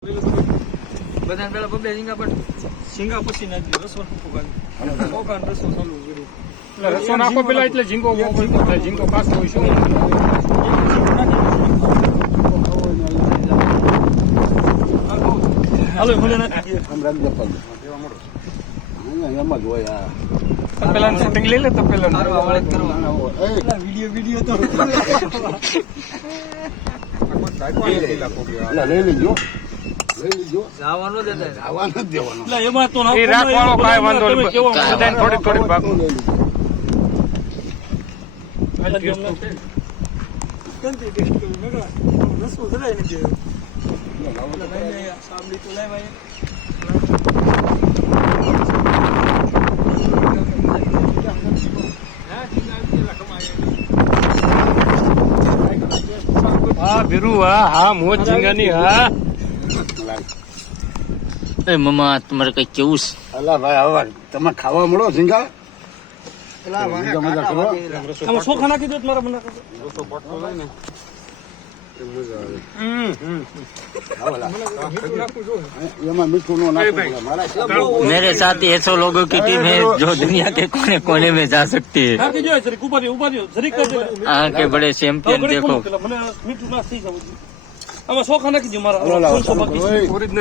બધા પેલા બબે ઝીંગા પણ ઝીંગા પછી નાખી રસો પોકાન રસો ચાલુ કર્યું રસો નાખો પેલા એટલે ઝીંગો ઝીંગો કાચો હોય શું હાલો મને નાખી એમાં જ હોય તપેલા શૂટિંગ લઈ લે તપેલા વિડીયો તો લઈ લેજો જવાનો દેતા આવવાનું જ દેવાનું એટલે એમાં તો એ રાખવાનો કાંઈ વાંધો નહીં બધાને થોડી થોડી ભાગ રસો જરાય નથી સાંભળી તો લાય હા ભીરુ હા મોજ ઝીંગાની હા એ મમ્મા તમારે કઈ કેવું છે? અલા ભાઈ હવે તમે ખાવા મળો ઝીંગા મજા કરો આમાં ચોખા નાખી દો મારા મને એમાં મીઠું નો નાખો મારા मेरे साथ ऐसे लोगों की टीम है जो दुनिया के कोने कोने में जा सकती है નાખી જો જરીક ઉભા રહ્યો જરીક કરી દે आगे बड़े चैंपियन देखो મને મીઠું ના થઈ જવું આમાં ચોખા નાખી દો મારા ઓરિજિનલ